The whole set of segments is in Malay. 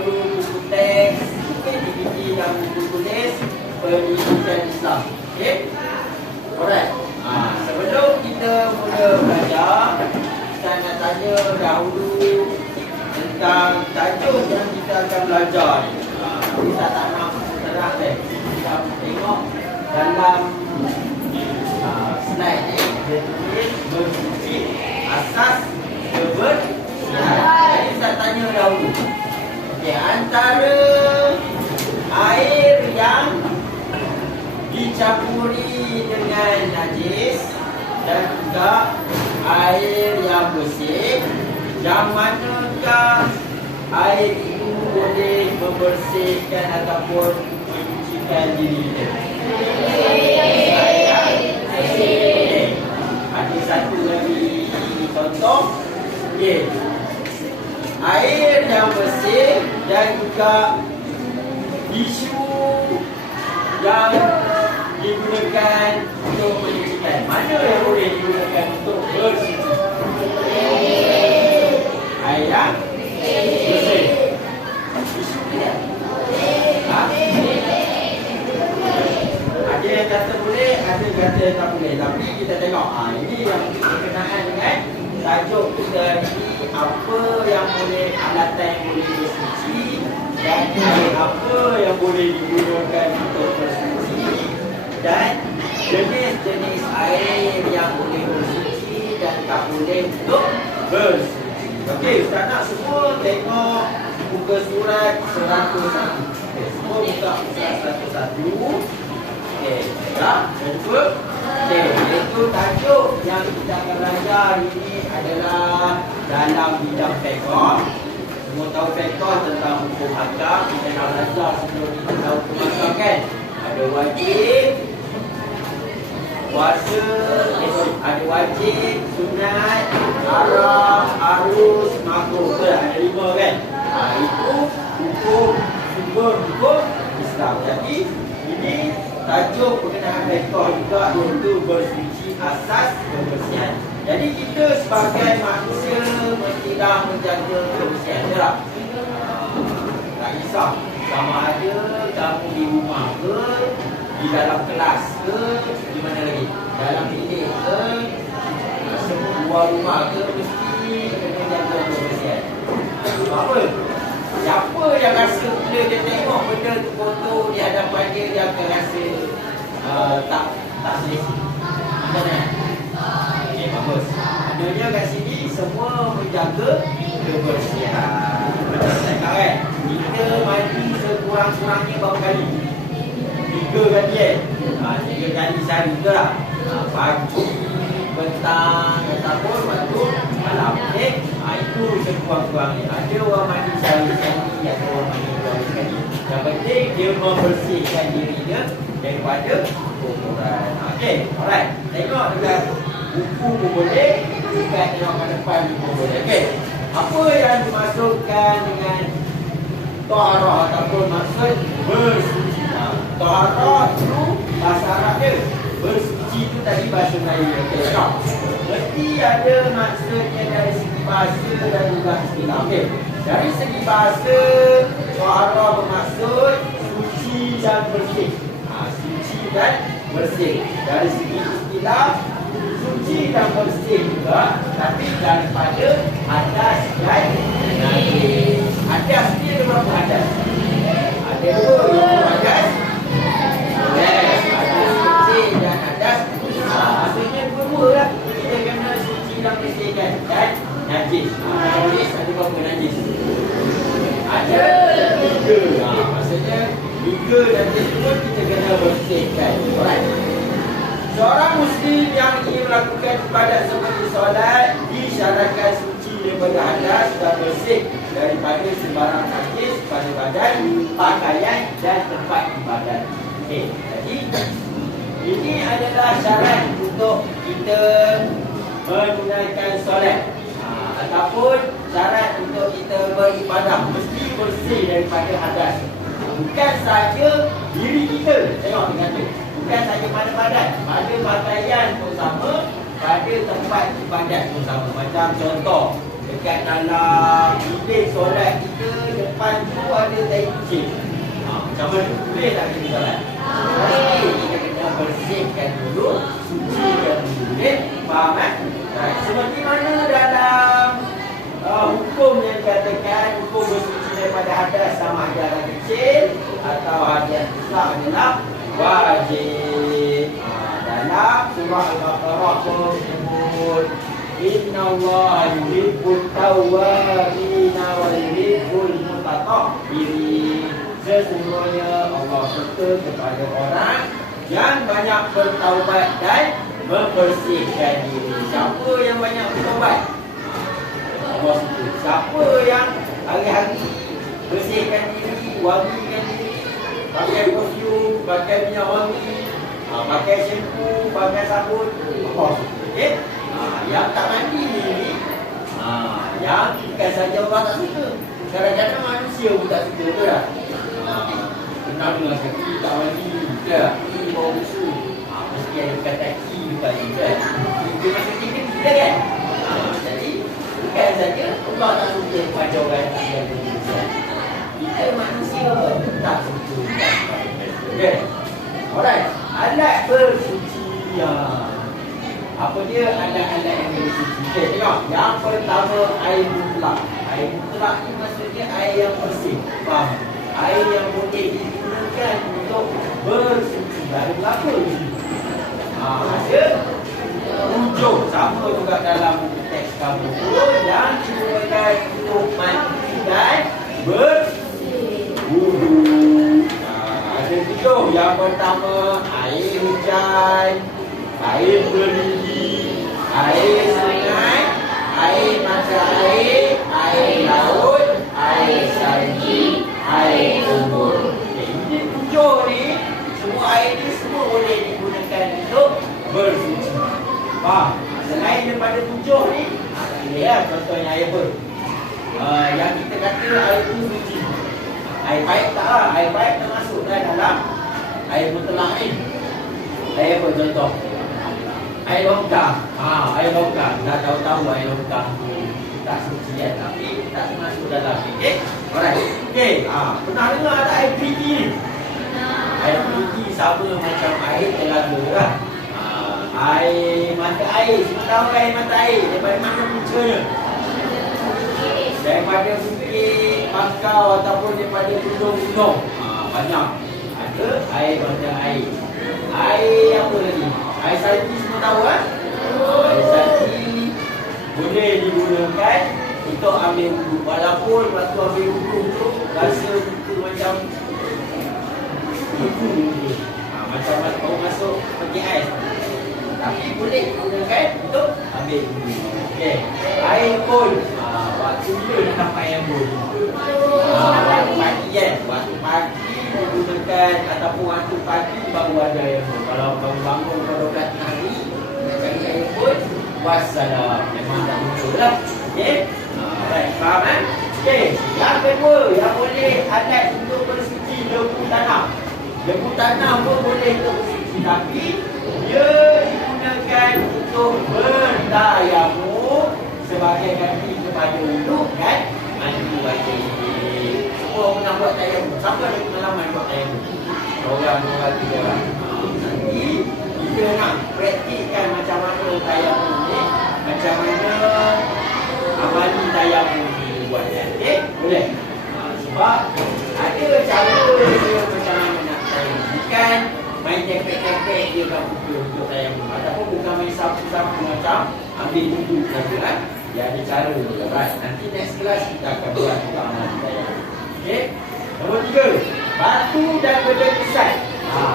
dahulu buku teks, aktiviti dan buku tulis pendidikan Islam. Okey? Alright. Sebelum kita mula belajar, saya nak tanya dahulu tentang tajuk yang kita akan belajar ni. Kita tak nak terang deh. Kita tengok dalam slide ni, dia tulis bersuci asas kebersihan. Jadi saya tanya dahulu. Okey, antara air yang dicampuri dengan najis dan juga air yang bersih, yang manakah air itu boleh membersihkan ataupun mencucikan diri kita? Ada satu lagi contoh. Okay. Air yang bersih dan juga tisu yang digunakan untuk mencucikan. Mana yang boleh digunakan untuk bersuci? Air yang bersih. Tisu tidak? Ada yang kata boleh, ada yang kata tak boleh. Tapi kita tengok, ini yang berkenaan dengan tajuk kita ini, apa yang boleh, alatan yang boleh bersuci dan apa yang boleh digunakan untuk bersuci, dan jenis-jenis air yang boleh bersuci dan tak boleh untuk bersuci. Okey, Ustaz nak semua tengok muka surat 101. Okey, semua buka surat 101. Okey, dah? Dah jumpa? Okey, iaitu tajuk yang kita akan belajar ini adalah dalam bidang fiqh. Semua tahu fiqh tentang hukum hakam. Kita nak belajar sebelum kita tahu hukum hakam kan? Ada wajib, puasa, ada wajib, sunat, haram, harus, makruh. Ada 5 kan? Itu hukum Islam. Jadi ini tajuk berkenaan fiqh juga, iaitu bersuci asas kebersihan. Jadi kita sebagai manusia mestilah menjaga kebersihan. Tak? Tak kisah sama ada kamu di rumah ke, di dalam kelas ke, di mana lagi, dalam bilik ke, sebuah rumah ke, mesti kena jaga kebersihan. Apa? Siapa yang rasa bila dia tengok benda tu, foto di hadapan dia, dia akan rasa tak selesa? Macam mana? Okey, bagus. Maknanya kat sini semua menjaga kebersihan. Macam saya kata kan, kita mandi sekurang-kurangnya berapa kali? 3 kali kan? 3 kali sehari, betul tak? Pagi, petang, ataupun waktu malam. Okey? Itu sekurang-kurangnya. Ada orang mandi sehari sekali, ada orang mandi 2 kali. Yang penting dia membersihkan diri dia daripada kotoran. Okey, alright. Tengok dekat buku pun boleh, juga tengok ke depan pun boleh. Okey. Apa yang dimaksudkan dengan taharah ataupun maksud bersuci? Taharah itu bahasa Arab dia. Bersuci itu tadi bahasa Melayu. Okey, tengok. Mesti ada maksudnya dari segi bahasa dan juga istilah. Okey. Dari segi bahasa, taharah bermaksud suci dan bersih. Suci dan bersih. Dari segi istilah, suci dan bersih juga, tapi daripada hadas dan najis. Hadas ni ada berapa hadas? Ada 2, iaitu hadas hadas suci dan hadas maksudnya 2 lah. Kita kena suci dan bersihkan dan najis. Najis ada berapa najis? Ada 3. Maksudnya 3 najis pun kita kena bersihkan. Alright. Seorang Muslim yang ingin melakukan ibadat seperti solat disyaratkan suci daripada hadas dan bersih daripada sembarang najis pada badan, pakaian dan tempat ibadat. Okey, jadi ini adalah syarat untuk kita menunaikan solat ataupun syarat untuk kita beribadah, mesti bersih daripada hadas. Bukan saja diri kita, tengok dengan tu. Bukan saja pada badan, pada pakaian pun sama, pada tempat ibadat pun sama. Macam contoh, dekat dalam bilik solat kita, depan tu ada tai kucing. Macam mana? Boleh tak kita solat? Boleh. Kita kena bersihkan dulu, sucikan dulu. Boleh? Faham kan? Seperti mana dalam hukum yang dikatakan hukum bersuci daripada hadas sama ada hadas kecil atau hadas besar adalah wajib. Dalam surah Al-Baqarah pun disebut Inna Allah yuhibbut tawwabina wa yuhibbul mutatahhirin. Sesungguhnya Allah suka kepada orang yang banyak bertaubat dan membersihkan diri. Siapa yang banyak bertaubat? Allah suka. Siapa yang hari-hari bersihkan diri, wangikan diri, pakai perfume, pakai minyak wangi, pakai shampoo, pakai sabun, Allah suka. Okay? Yang tak mandi ni, yang bukan saja orang tak suka. Kadang-kadang manusia pun tak suka, betul tak? Kenal dengan kaki tak mandi, betul tak? Ini bau busuk. Mesti ada kaki depan ni, kan? Itu masa kita kan? Jadi, bukan saja Allah tak suka kepada orang yang tak ada manusia. Kita manusia tak suka. Okay? Alright. Alat bersuci. Apa dia alat-alat yang bersuci? Okay, tengok. Yang pertama, air mutlak. Air mutlak ni maksudnya air yang bersih. Faham? Air yang boleh digunakan untuk bersuci. Ada berapa di sini? Ada ujung. Sama juga dalam teks kamu. Yang digunakan untuk mandi dan berwudu. Ada tujuh. Yang pertama, air hujan, air berlidi, air sungai, air mata air, air laut, air salji, air sumur. Ini tujuh ni, semua air ni semua boleh digunakan untuk bersuci. Faham? Selain daripada tujuh ni, ini lah contohnya air apa? Yang kita kata air tu suci. Air baik tak lah, air baik termasuk dalam air mutlak ni. Air apa contoh? Air longkang. Air longkang. Dah tahu-tahu air longkang tu tak suci kan, tapi tak masuk dalam ni. Okay? Alright. Okay. Pernah dengar tak air perigi ni? Air perigi sama macam air telaga lah. Air mata air. Semua tahu air mata air. Daripada mana puncanya? Daripada bukit, Bangkau ataupun daripada gunung-gunung. Banyak. Ada air mata air. Air apa lagi? Air salji semua tahu kan? Air salji boleh digunakan untuk ambil wudu. Walaupun waktu ambil wudu tu rasa itu macam macam baru masuk peti ais. Tapi boleh digunakan untuk ambil wudu. Okey. Air pun waktu bila nak sampai air pun? Waktu pagi kan? Waktu pagi digunakan ataupun waktu pagi baru ada air pun. Kalau bangun pada waktu hari nak cari air pun, wassalam. Memang tak muncul lah. Okey? Baik, faham kan? Okey, yang kedua yang boleh alat untuk bersuci lembu tanah. Lembu tanah pun boleh untuk bersuci, tapi dia digunakan untuk berdayamum sebagai ganti kepada wudu kan? Mandi wajib. Semua pernah buat tayamum. Siapa ada pengalaman buat tayamum? Orang-orang tiga orang. Nanti kita nak praktikkan macam mana tayamum ni, macam mana amali tayamum ni buat kan? Okay? Boleh? Sebab ada cara dia macam mana nak tayamum. Bukan main kepek-kepek dia kat buku untuk tayamum. Ataupun bukan main sapu-sapu macam ambil wudu saja kan? Dia ada cara juga, right? Nanti next class kita akan buat juga amali tayamum. Okay? Nombor 3, batu dan benda kesat.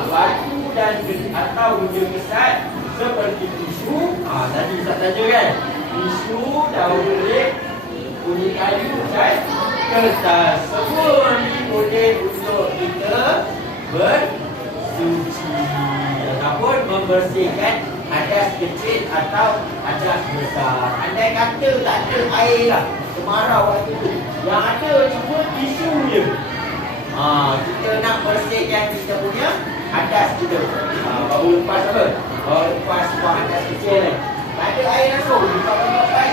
Batu dan atau benda kesat seperti tisu. Tadi Ustaz tanya kan? Tisu, daun belik, kulit kayu dan kertas. Semua ni boleh untuk kita bersuci ataupun membersihkan hadas kecil atau hadas besar. Andai kata tak ada air lah, kemarau waktu tu, yang ada cuma tisu je. Kita nak bersihkan kita punya hadas kita. Baru lepas apa? Baru lepas buang hadas kecil ni. Tak ada air langsung, buka bapak-bapak.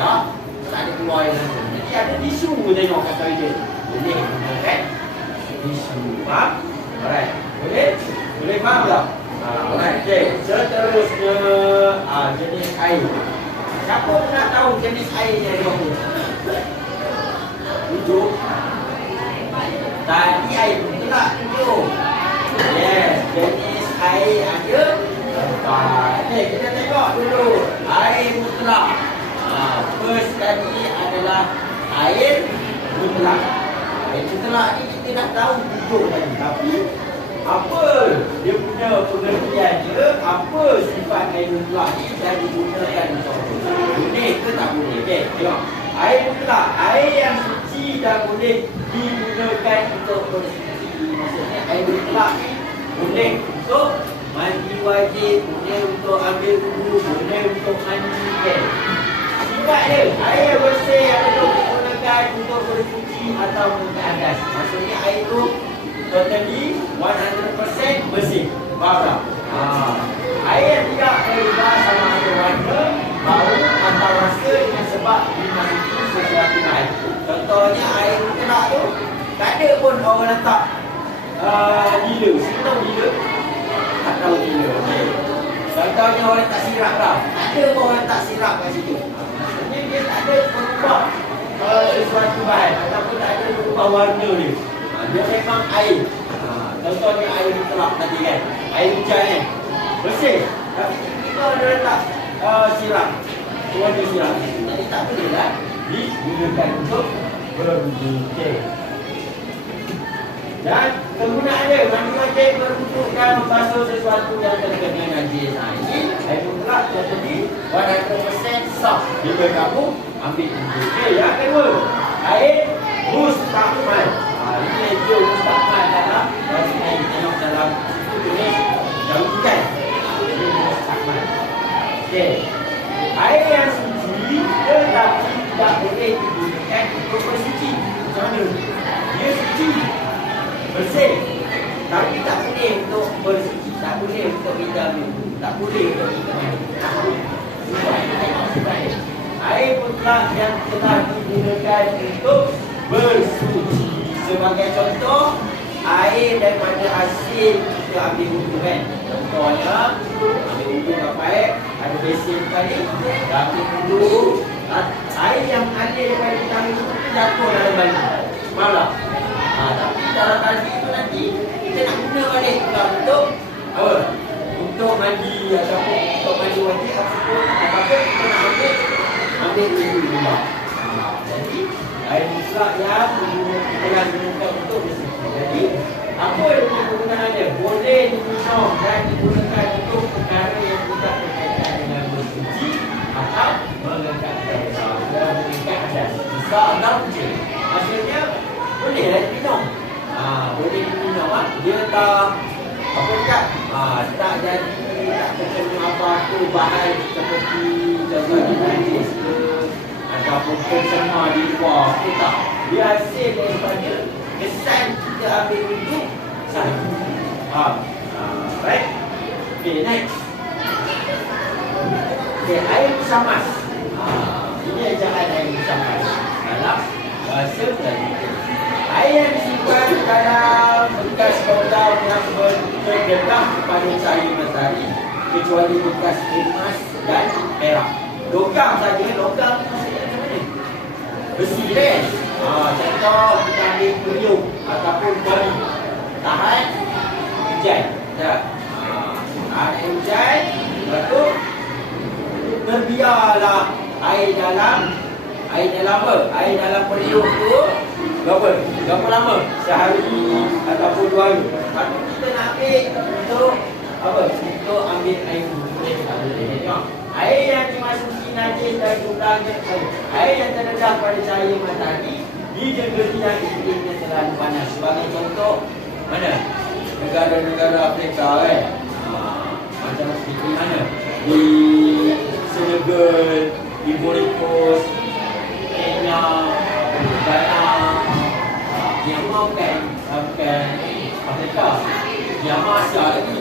Tak ada keluar air langsung. Jadi ada tisu je jenis air. Siapa nak tahu jenis airnya di bawah? 7. Tadi air betul tak? 7. Yes, jenis air ada 4. Okay, kita tengok dulu air mutlak. First tadi adalah air mutlak. Air mutlak ni kita nak tahu 7 tadi. Tapi apa dia punya pengertian dia? Apa sifat air mutlak ni dan digunakan contoh? Boleh ke tak boleh? Okay, tengok. Air mutlak, air yang suci dan boleh digunakan untuk bersuci. Maksudnya air mutlak ni boleh untuk mandi wajib, boleh untuk ambil wudu, boleh untuk mandi. Okay. Sifat dia, air bersih yang boleh digunakan untuk bersuci atau menggandas. Maksudnya air tu totally 100% bersih. Faham tak? Air yang tidak berubah sama ada warna, bau atau rasa dengan sebab dimasuki sesuatu air. Contohnya air mutlak tu tak ada pun orang letak gila. Siapa tahu gila? Tak tahu gila. Okay. Contohnya orang letak sirap lah. Tak ada pun orang letak sirap kat situ. Maksudnya dia tak ada berubah sesuatu bahan ataupun tak ada berubah warna dia. Dia memang air. Contohnya air mutlak tadi kan, air hujan kan, bersih. Tapi kita ada letak sirap, warna sirap. Jadi tak boleh lah digunakan untuk berwudu. Dan kegunaan dia, mandi wajib, berwudu dan membasuh sesuatu yang terkena najis. Ini air mutlak jadi 100% sah bila kamu ambil wudu. Yang kedua, air mustakmal. Ini dia mustakmal dalam bahasa Melayu. Tengok dalam tulis daun ikan. Ini mustakmal. Okey. Air yang suci tetapi tidak boleh digunakan untuk bersuci. Macam mana? Dia suci, bersih, tapi tak boleh untuk bersuci, tak boleh untuk kita minum, tak boleh untuk kita mandi. Air mutlak yang telah digunakan untuk bersuci. Sebagai contoh, air daripada hasil kita ambil wudu kan. Contohnya, ambil wudu pakai ada besin tadi, ambil wudu, air yang mengalir daripada kita ambil wudu itu jatuh dalam balik. Malah. Tapi dalam balik itu nanti kita nak guna balik juga untuk apa? Untuk mandi ataupun untuk mandi wajib ataupun apa-apa kita nak ambil wudu juga. Jadi air mutlak yang telah digunakan untuk bersuci. Jadi, apa yang kegunaan dia? Boleh diminum dan digunakan untuk perkara yang tidak berkaitan dengan bersuci atau meletakkan hadas. Besar atau kecil. Maksudnya, bolehlah diminum. Boleh diminum. Dia tak, apa dekat? Tak jadi, tak terkena apa-apa bahan seperti contohnya najis ke, ataupun tercemar di luar, tak. Dia hasil daripada kesan kita ambil wudu sahaja. Right? Okay, next. Okay, air musamas. Ini ejaan air musamas dalam bahasa Melayu. Air yang disimpan dalam bekas logam yang terdedah kepada cahaya matahari, kecuali bekas emas dan perak. Logam saja, logam besi kan? Contoh kita ambil periuk ataupun bali, tahan hujan. Tahan hujan, lepas tu terbiarlah air dalam apa? Air dalam periuk tu berapa lama? Sehari ataupun 2 hari. Lepas tu kita nak ambil untuk apa? Untuk ambil air boleh tak boleh? Tengok. Air yang dimasuki najis dan jumlahnya air yang terdedah pada cahaya matahari di negeri yang iklimnya terlalu panas. Sebagai contoh, mana? Negara-negara Afrika kan? Macam seperti mana? Di Senegal, di Ivory Kenya, Ghana, Myanmar bukan Afrika, Myanmar Asia lagi.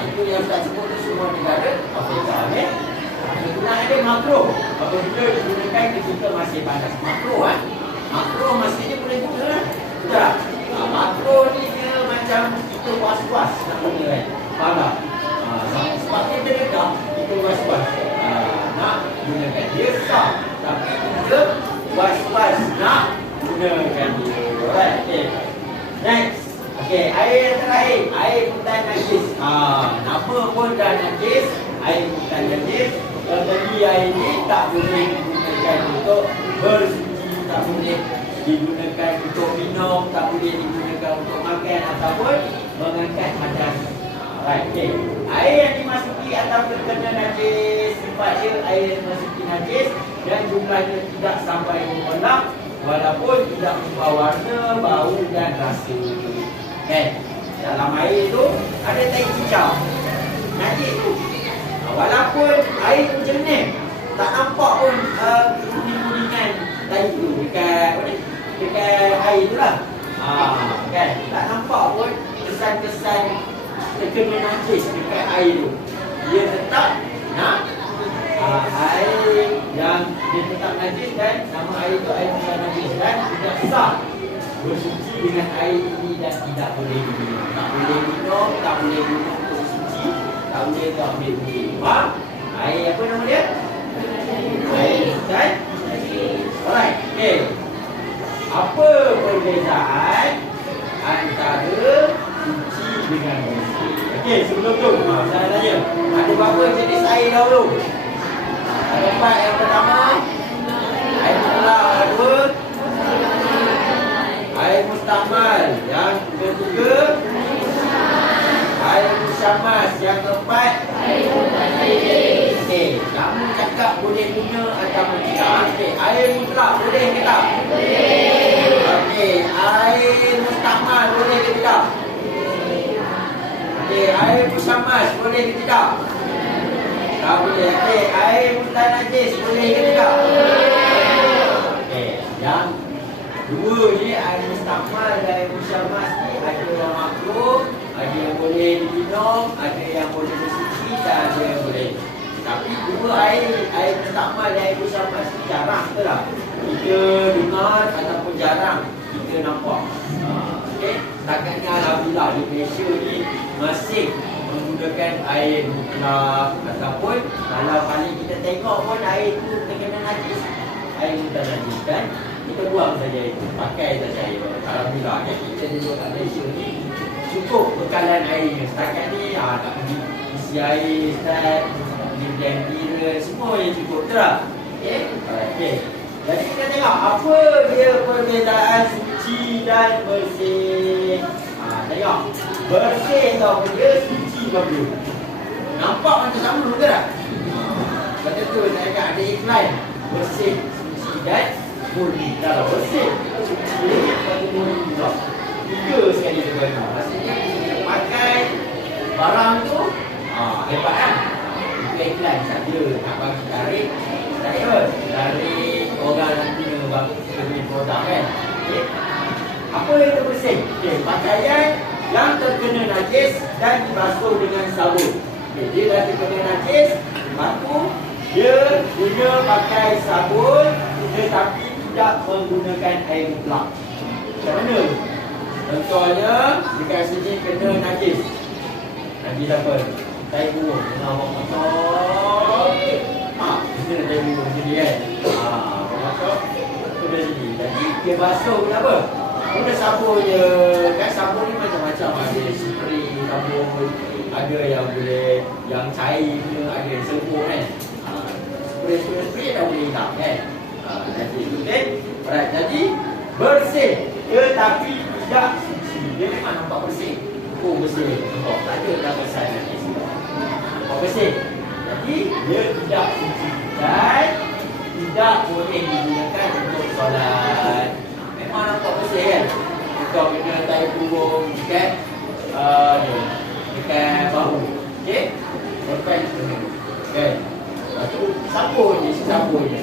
Itu yang saya sebut tu semua negara Afrika kan? Kegunaan dia makro. Apabila digunakan ketika masih panas. Makro kan? Makro maksudnya boleh guna lah. Sudah. Makro ni dia macam kita was-was nak guna kan? Faham tak? Sebab dia terdekat, kita was-was. boleh digunakan untuk bersuci, tak boleh digunakan untuk minum, tak boleh digunakan untuk makan ataupun mengangkat hadas. Alright, okay. Air yang dimasuki atau terkena najis, sifat dia air yang dimasuki najis dan jumlahnya tidak sampai membelah walaupun tidak membawa warna, bau dan rasa. Kan? Dalam air tu ada tai cicak. Najis tu. Walaupun air tu jernih, tak nampak pun kuning-kuningan tai tu dekat air tu lah. Kan? Tak nampak pun kesan-kesan terkena najis dekat air tu. Dia tetap air yang dia tetap najis dan nama air tu air bukan najis dan tidak sah bersuci dengan air ini dan tidak boleh minum. Tak boleh minum, tak boleh minum untuk bersuci, tak boleh minum. Faham? Air apa nama dia? Air dan alright, okay. Apa perbezaan antara suci dengan bersih? Okey, sebelum tu, saya tanya, ada berapa jenis air dahulu? Ada 4. Yang pertama, air mutlak. Yang kedua, air mustamal. Yang ketiga, air musyamas. Yang keempat, okey, kamu cakap boleh guna atau tidak? Okey, air mutlak boleh ke tak? Boleh. Okey, air mustamal boleh ke tidak? Okey, air musyamas boleh ke tidak? Tak boleh. Okey, air mutlak najis boleh ke tidak? Okey, yang dua ni air mustamal dan air musyamas ni ada yang makruh, ada yang boleh diminum, ada yang boleh bersuci dan ada yang boleh. Tapi dua air mustamal dan air musyamas ni jarang ke tak? Kita dengar ataupun jarang kita nampak. Okey, setakat ni alhamdulillah di Malaysia ni masih menggunakan air mutlak ataupun kalau paling kita tengok pun air tu terkena najis, air mutlak najis kan, kita buang saja itu, pakai saja air. Alhamdulillah kan kita duduk kat Malaysia ni cukup bekalan airnya. Setakat ni tak pergi isi air, start dan kira semua yang cukup tak? Okey. Okey. Jadi kita tengok apa dia perbezaan suci dan bersih. Tengok. Bersih tau dia, suci kau dia. Nampak macam sama ke tak? Betul saya cakap ada iklan. Bersih, suci dan murni. Kalau bersih, suci dan murni juga. Tiga sekali dia guna. Maksudnya kita pakai barang tu hebat kan? Bukan iklan saja nak bagi tarik. Tarik apa? Tarik orang yang guna bagi kita punya produk kan? Okay. Apa yang terbersih? Okay, pakaian yang terkena najis dan dibasuh dengan sabun. Okay, dia dah terkena najis, baru dia guna pakai sabun tetapi tidak menggunakan air mutlak. Macam mana? Contohnya, dekat sini kena najis. Najis apa? Tai burung. Kena orang kotor. Kena tai burung macam ni kan? Orang kotor. Itu dari sini. Jadi, dia basuh kenapa? Guna sabun je. Kan sabun ni macam-macam. Ada spray sabun. Ada yang boleh, yang cair punya. Ada yang serbuk kan? Spray dah boleh hilang kan? Jadi, okay? Alright, jadi bersih. Tetapi tidak suci. Dia memang nampak bersih. Oh bersih. Nampak tak ada dah kesan nanti. Nampak bersih. Jadi dia tidak suci dan tidak boleh digunakan untuk solat. Memang nampak bersih kan? Kita kena tai burung dekat dekat bahu. Okey? Sampai kena. Okey. Lepas tu sabun je, sabun je.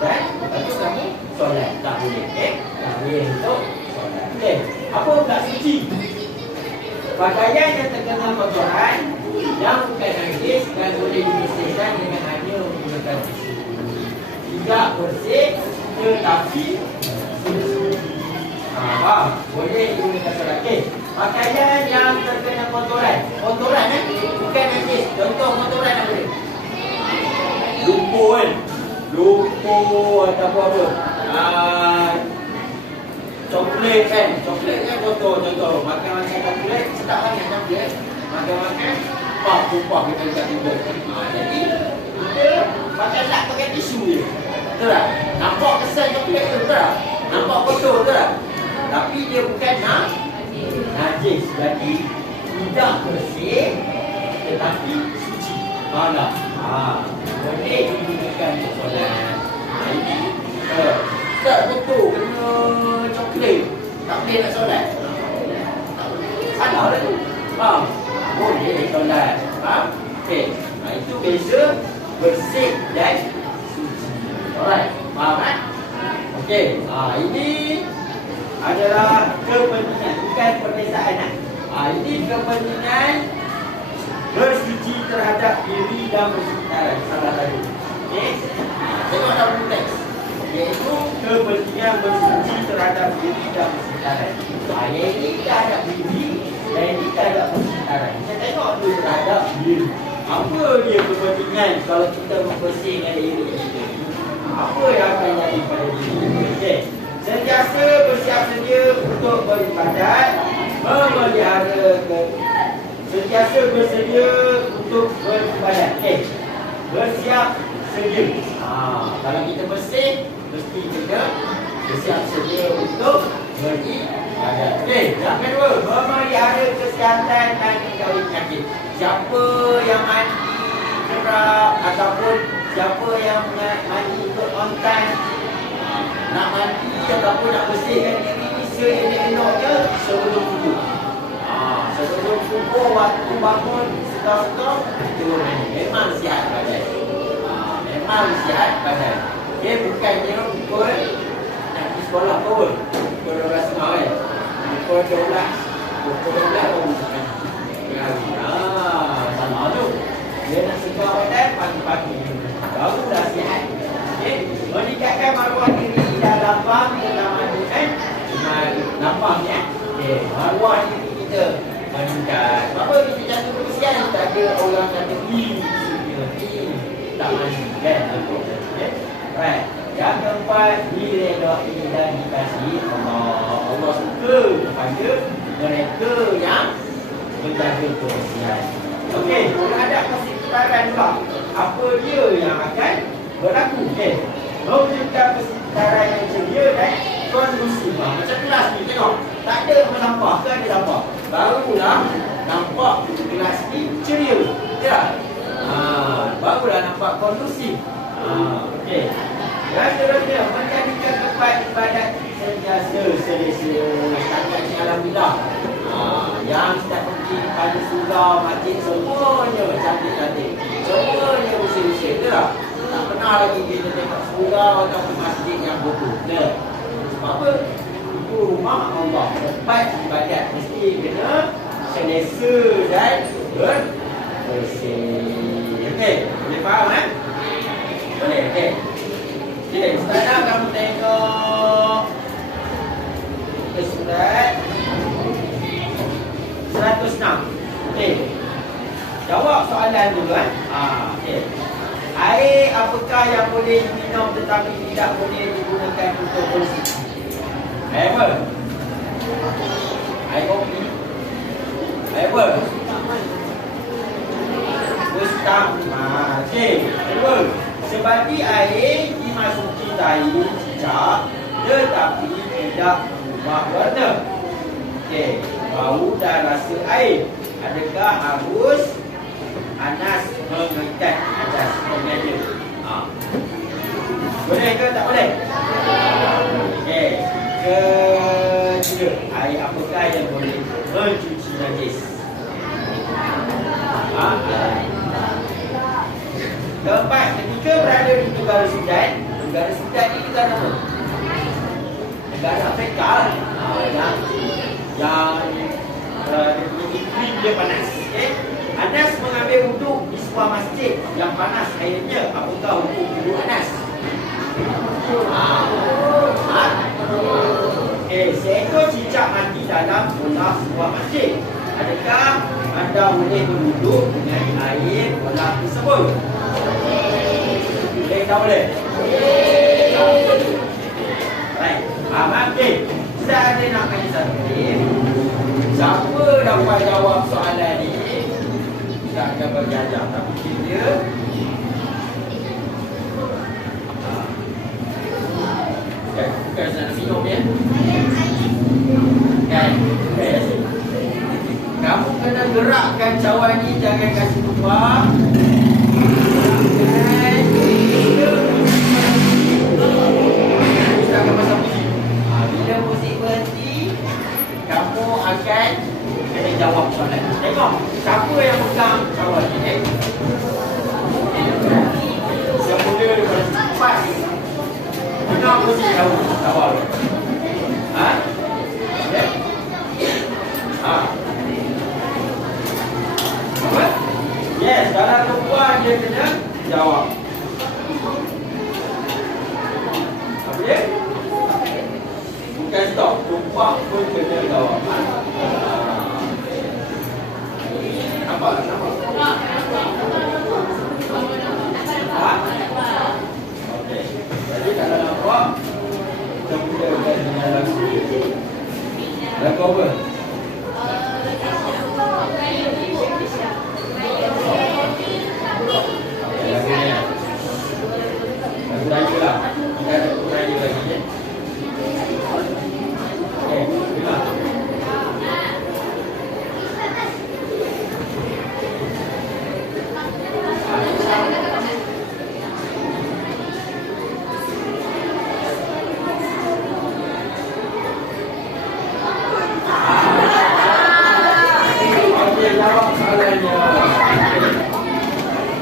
Dan lepas tu kamu solat. Tak boleh. Okey? Tak boleh untuk solat. Okey. Apa pula suci? Pakaian yang terkena kotoran yang bukan najis dan boleh dibersihkan dengan hanya menggunakan tisu. Tidak bersih tetapi suci. Boleh digunakan solat. Okey. Pakaian yang terkena kotoran. Kotoran bukan najis. Contoh kotoran apa dia? Lumpur kan? Lumpur ataupun apa? Coklat kan? Coklat kan kotor. Contoh makan-makan coklat, sedap sangat coklat. Makan-makan tumpah kita dekat tubuh. Jadi kita pakai tak pakai tisu. najis. Jadi tidak bersih tetapi suci. Mana? Boleh digunakan untuk solat. Ini tak betul kena coklat. Tak boleh nak solat. Salah lah tu. Faham? Boleh solat. Faham? Okey. Itu beza bersih dan suci. Alright. Faham kan? Okey. Ini adalah kepentingan, bukan perbezaan. Ini kepentingan bersuci terhadap diri dan persekitaran. Salah tadi. Okey. Tengok dalam teks. Iaitu kepentingan bersuci terhadap diri dan persekitaran. Yang ini terhadap diri dan ini terhadap persekitaran. Kita tengok dulu terhadap diri. Apa dia kepentingan kalau kita membersihkan diri kita? Apa yang akan jadi pada diri? Okey. Sentiasa bersiap sedia untuk beribadat, memelihara sentiasa bersedia untuk beribadat. Bersiap sedia. Kalau kita bersih, mesti kita bersiap sedia untuk beribadat. Yang kedua, memelihara kesihatan dan menjauhi penyakit. Siapa yang mandi kerap ataupun siapa yang mandi ikut on time, nak mandi ataupun nak bersihkan diri ni seelok-eloknya sebelum tidur. Sebelum subuh waktu bangun sedar-sedar kita mandi. Memang sihat badan. Memang sihat badan. Dia bukan kira pukul nak pergi sekolah pun. Pukul 12 kan. Pukul 12 baru mandi. Sama tu. Dia nak segar badan pagi-pagi. Barulah sihat. Meningkatkan maruah diri dan lapang dalam mandi kan. Lapang ya. Maruah diri kita meningkat. Apa kita jaga kebersihan? Tak ada orang kata tak mandi kan. Right. Yang keempat, diredai dan dikasihi Allah. Allah suka kepada mereka yang menjaga kebersihan. Okey, terhadap persekitaran juga. Apa dia yang akan berlaku? Okey. Mewujudkan persekitaran yang ceria dan kondusif. Macam kelas ni tengok. Tak ada sampah ke ada sampah. Barulah nampak kelas ni ceria. Ya. Barulah nampak kondusif. Okey. Dan seterusnya menjadikan tempat ibadat sentiasa selesa. Setakat ni alhamdulillah. Yang tak pergi pada surau, masjid semuanya cantik-cantik. Semuanya bersih-bersih. Betul tak? Tak pernah lagi kita tengok surau ataupun masjid yang kotor. Sebab apa? Itu rumah Allah. Tempat ibadat mesti kena selesa dan bersih. Okey, boleh faham kan? Boleh, okey. Okey, sekarang kamu tengok surat 106. Okey. Jawab soalan dulu kan? Okey. Air apakah yang boleh diminum tetapi tidak boleh digunakan untuk bersih? Air apa? Air kopi. Air apa? Bestam. Okey. Kedua, sebati air dimasuki air cicak tetapi tidak berubah warna. Okey. Bau dan rasa air. Adakah harus Anas mengikat atas meja? Boleh ke tak boleh? Okey. Ketiga, air apakah yang boleh mencuci najis? Keempat, ketika berada di negara Sudan. Negara Sudan ni negara apa? Negara Afrika. Yang iklim dia panas. Okay? Anas mengambil wuduk di sebuah masjid yang panas airnya. Apakah hukum wuduk Anas? Seekor cicak mati dalam bola sebuah masjid. Adakah anda boleh berwuduk dengan air bola tersebut? Boleh tak boleh? Baik. Okey. Kita ada nak bagi satu tip. Siapa dapat jawab soalan ni, kita akan bagi ajar. Tapi dia bukan nak minum ya. Kan? cawan ni jangan kasih lupa. Ustaz akan pasang muzik. Bila muzik berhenti, kamu akan kena jawab soalan. Tengok, siapa yang pegang cawan ni? Semula daripada cepat. Dengar muzik tahu awal. Ha? Ya? Ha. Apa? Yes, dalam perempuan dia kena jawab. Apa dia? Bukan stop, perempuan pun kena jawab. Nampak? Nampak? Ha? Okey. Jadi kalau nampak, kita mulakan dengan lagu. Lagu apa? Lagu raya lah. Kita ada lagu raya lagi ya. Okey, dengar. Okey, jawab soalannya.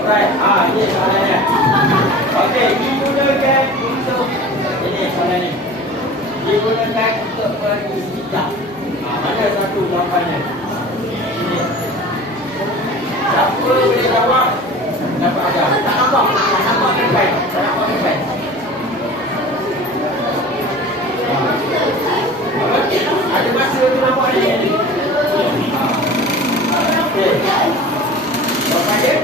Alright, ini soalannya. Okey, digunakan untuk ini soalan ni. Digunakan untuk beristikah. Mana satu jawapannya? Ini. Siapa boleh jawab? Dapat ajar. Tak nampak? Tak nampak kan baik? Tak nampak kan baik? Ada masa tu nampak ni. Okey. Jawapan dia?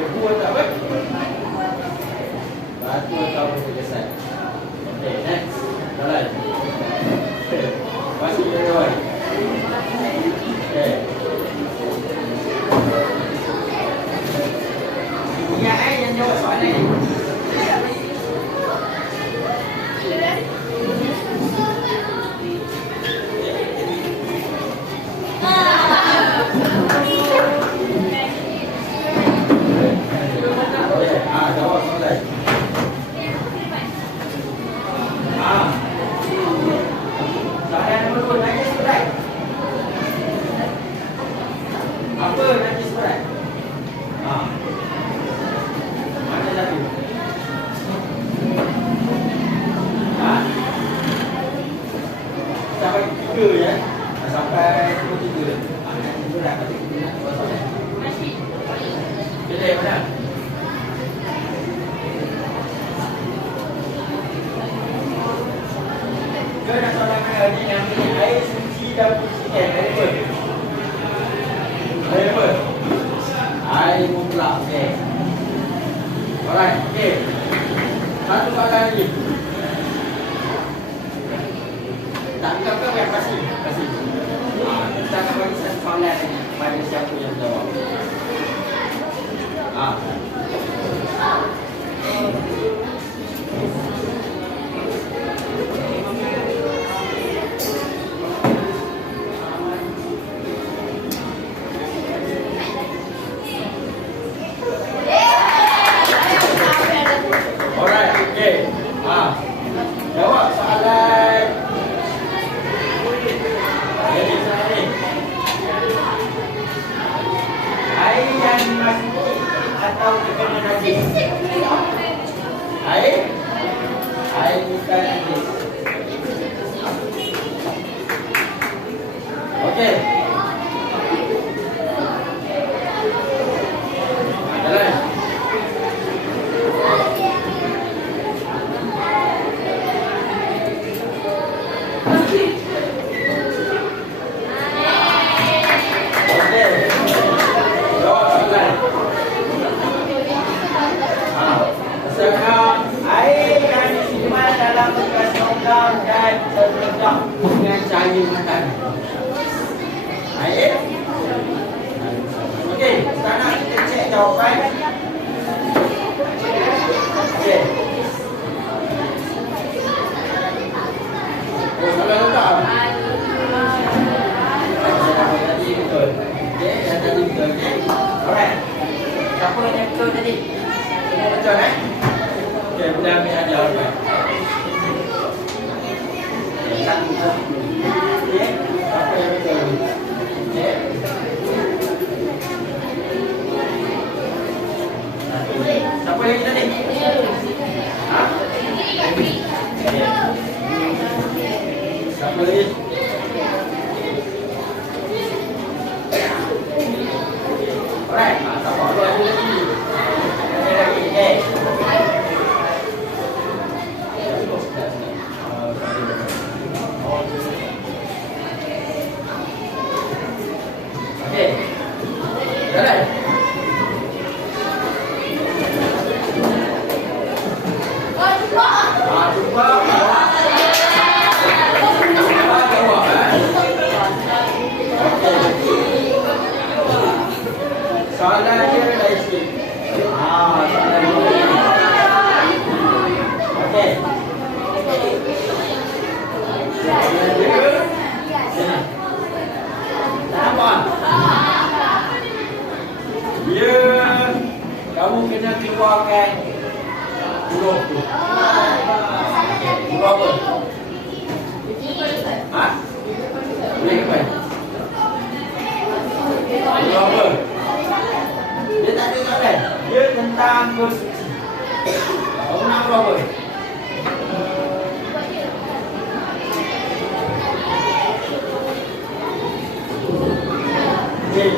Debu atau apa? Batu atau berkesan. Okay, next. Jalan. Masih dia kawan. Okay. Ingat yang jawab soalan ni. Jawab soalan. Soalan nombor 2, najis berat. Apa najis berat? Mana satu? Sampai 3 ya? Sampai 3. Najis berat. Kita nak buat soalan. Pilih mana? Kena soalan ni yang ni air suci dan bersihkan. Air apa? Air apa? Air mutlak. Okey. Alright, okey. Satu soalan lagi. Tak kau yang kasih. Kita akan bagi satu soalan lagi pada siapa yang jawab. Alright, okay. Jawab soalan. Jadi soalan ni. Air yang mandi atau terkena najis? Air bukan najis. Okey. Jalan. Air yang disimpan dalam bekas logam dan terledak dengan cahaya matahari. Air. Okey, sekarang kita cek jawapan. Okey. Okey. Apa yang betul? Okey. Siapa lagi tadi? Ha? Okey. Siapa lagi? Alright, tak apa, ada lagi. Ada lagi. Okey. Okey. Jalan. Jumpa. Soalan dia dari sini. Soalan dia. Okey. Soalan dia. Sini. Nampak? Dia kamu kena keluarkan huruf tu. Huruf apa? Ha? Boleh ke apa? Huruf apa? Dia tak ada soalan. Dia tentang konstruksi. Kamu nak huruf apa? Okey.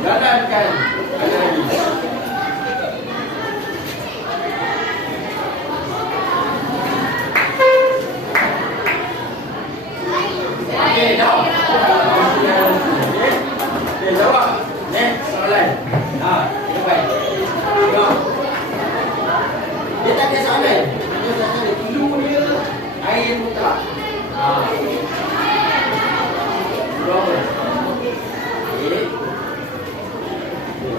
Jalankan. Ada lagi. Okey, dah. Okey, jawab. Next soalan. Kita baik. Tengok. Dia tak ada soalan. Dia tak ada. Dulu dia air mutlak. Berapa? Okey.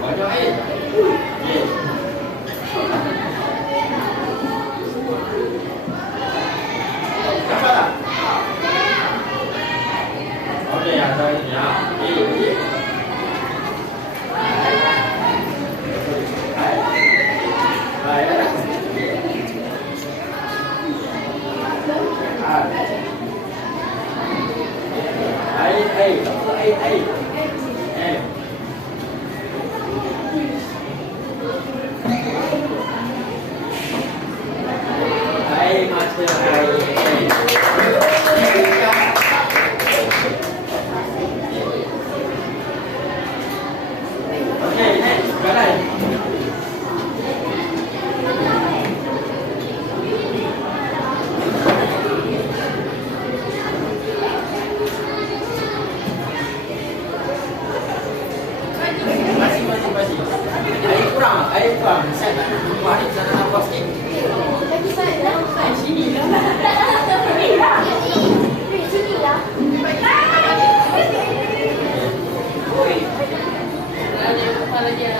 Banyak air. Okey. Dapat tak? Okey, ada ini ya. Okey. Air kurang. Saya tak nak buat ni, saya nak nampak sikit. Tapi saya dah bukan sini lah. Sini lah. Sini lah. Oi. Ada kepala dia.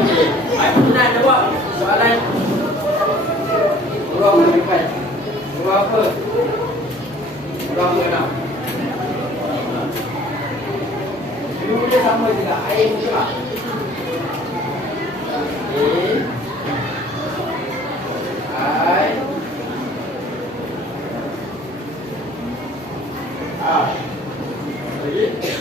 Okey. Air pernah jawab soalan. Berapa dekat? Berapa? Berapa nak? Dulu dia sama juga. Air juga. Okey. Air. Dia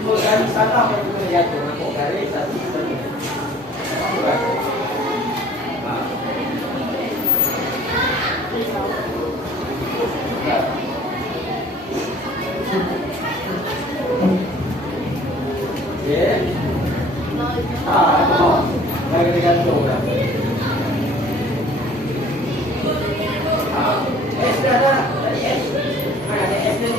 dua kali salah pun kena jatuh. Nampak garis satu kali. Okey. Dah kena gantung dah. S dah dah. Tadi S. Mana ada S ni?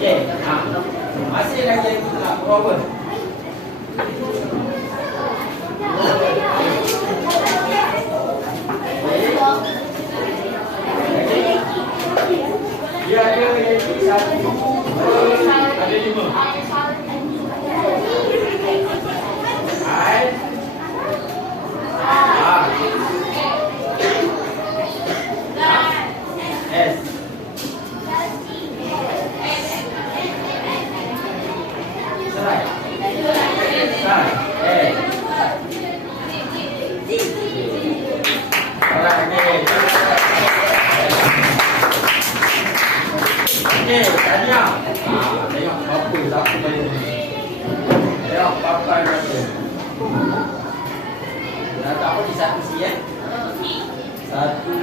Okey. Masih lagi yang kita nak cover. Dia ada yang satu, ada 5. S. Serai. Okey, tanya. Tengok apa siapa main ni. Tengok papa kata. Dah tak apa di satu si Satu.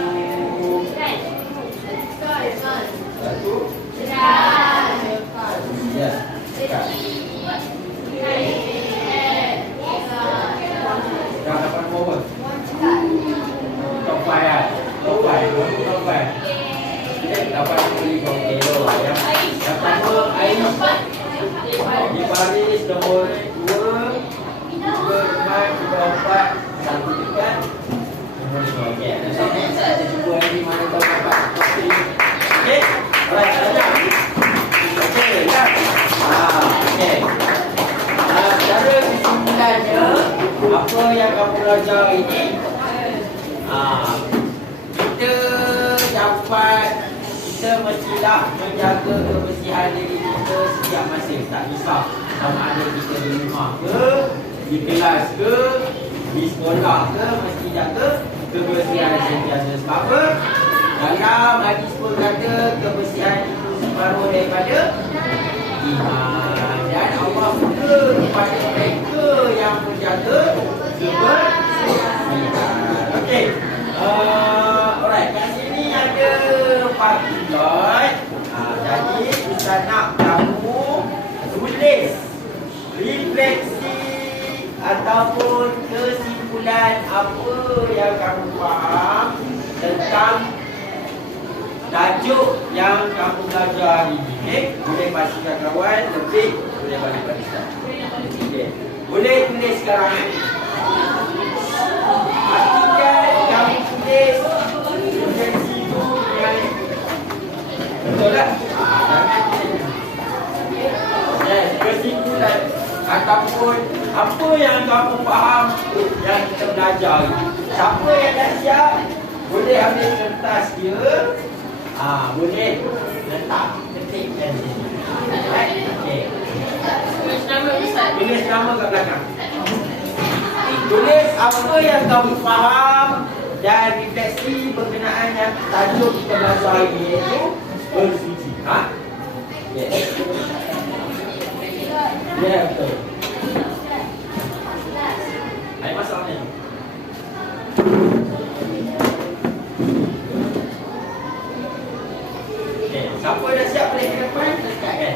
Ya. Dah dapat nombor. Top 5. Top 5. Dapat beli kilo. Yang pertama air. Di baris nombor 2, 4, 1 dekat. Okey, saya cuba di mana tahu dapat. Okey. Baik, saja. Okey, ya. Okey. Cara kesimpulannya, apa yang kamu belajar ini, kita mestilah menjaga kebersihan diri kita setiap masa. Tak kisah sama ada kita di rumah ke, di kelas ke, di sekolah ke, mesti jaga kebersihan sentiasa. Sebab apa? Dalam hadis pun kata kebersihan itu separuh daripada iman. Dan Allah suka kepada mereka yang menjaga kebersihan. Okey. Alright, kat sini ada 4 slide. Jadi Ustaz nak kamu tulis refleksi ataupun kesimpulan apa yang kamu faham tentang tajuk yang kamu belajar hari ini. Okay? Boleh pastikan kawan, lebih boleh balik pada Ustaz. Okay. Boleh tulis sekarang. Pastikan kamu tulis refleksi itu dengan betul tak? Yes, kesimpulan ataupun apa yang kamu faham yang kita belajar. Siapa yang dah siap, boleh ambil kertas dia. Boleh letak ketik dan sini. Right? Okay. Tulis nama Ustaz. Tulis nama kat belakang. Tulis apa yang kamu faham dan refleksi berkenaan yang tajuk kita belajar ini, iaitu bersuci. Yes. Ya, betul. Ada masalahnya? Okay. Siapa dah siap boleh ke depan? Dekatkan.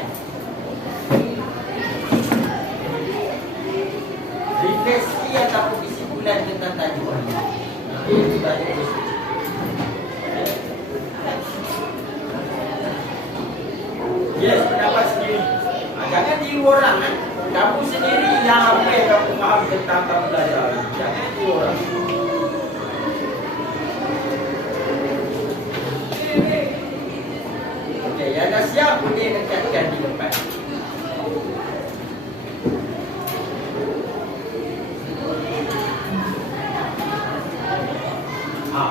Refleksi ataupun kesimpulan tentang tajuk ini. Itu tajuk bersuci. Yes, pendapat sendiri. Jangan tiru orang. Kamu sendiri yang apa yang kamu faham tentang kamu belajar. Jangan tiru orang. Okey, yang dah siap boleh dekatkan di depan.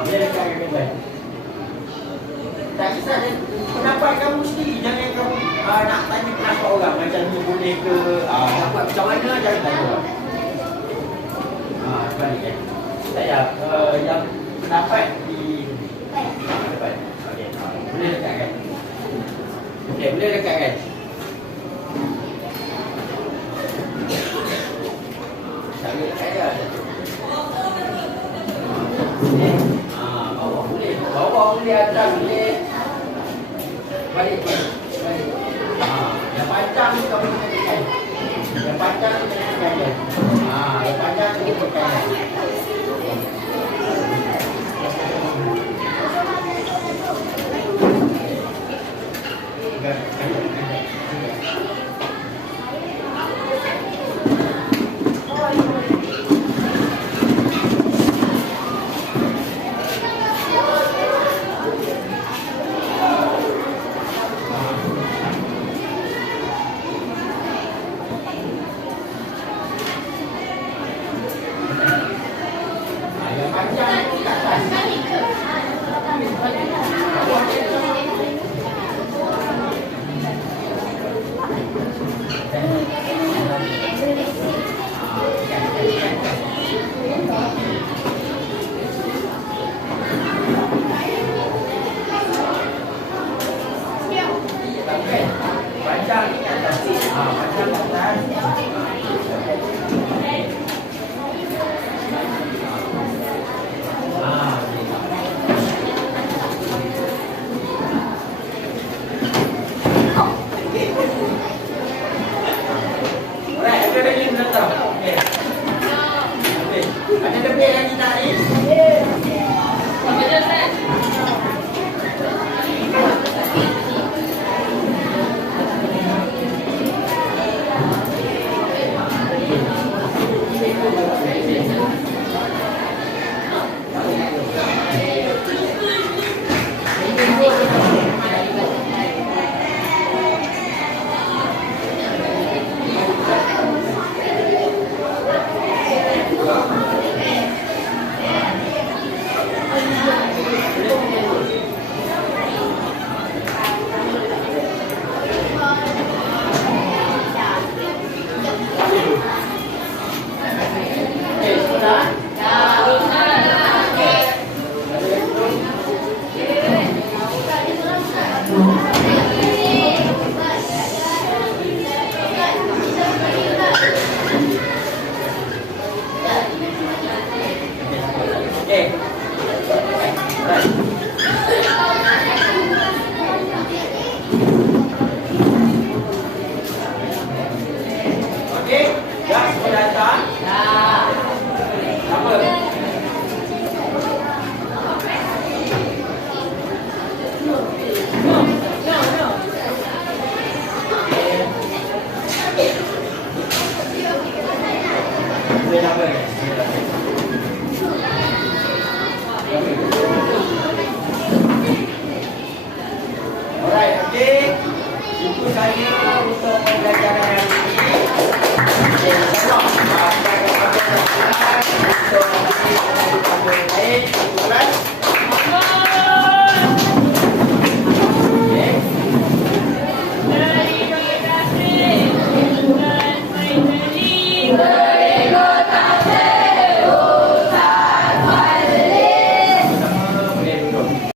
Boleh dekatkan di depan. Tak kisah pendapat kamu sendiri. Jangan kamu nak tanya pendapat orang macam ni boleh ke, dapat macam mana, jangan tanya orang. Sebalik saya yang pendapat di depan. Okey, boleh dekatkan. Okey, boleh dekatkan. Tak boleh dekat je. Bawah boleh. Bawah boleh, atas boleh. Balik. Yang panjang ni kamu kena tekan. Yang panjang ni kena tekan je. Yang panjang ni kena tekan. Okey. Panjang ni atas. Panjang atas. Alright, ada lagi menentang. Okey. Ada lebih lagi tak ni? Okey, dah semua datang? Dah. Apa? Boleh apa? Alright, okey. Itu saja untuk pembelajaran hari ini. Okey, sama. Untuk pembelajaran lain, kelas. Terima kasih.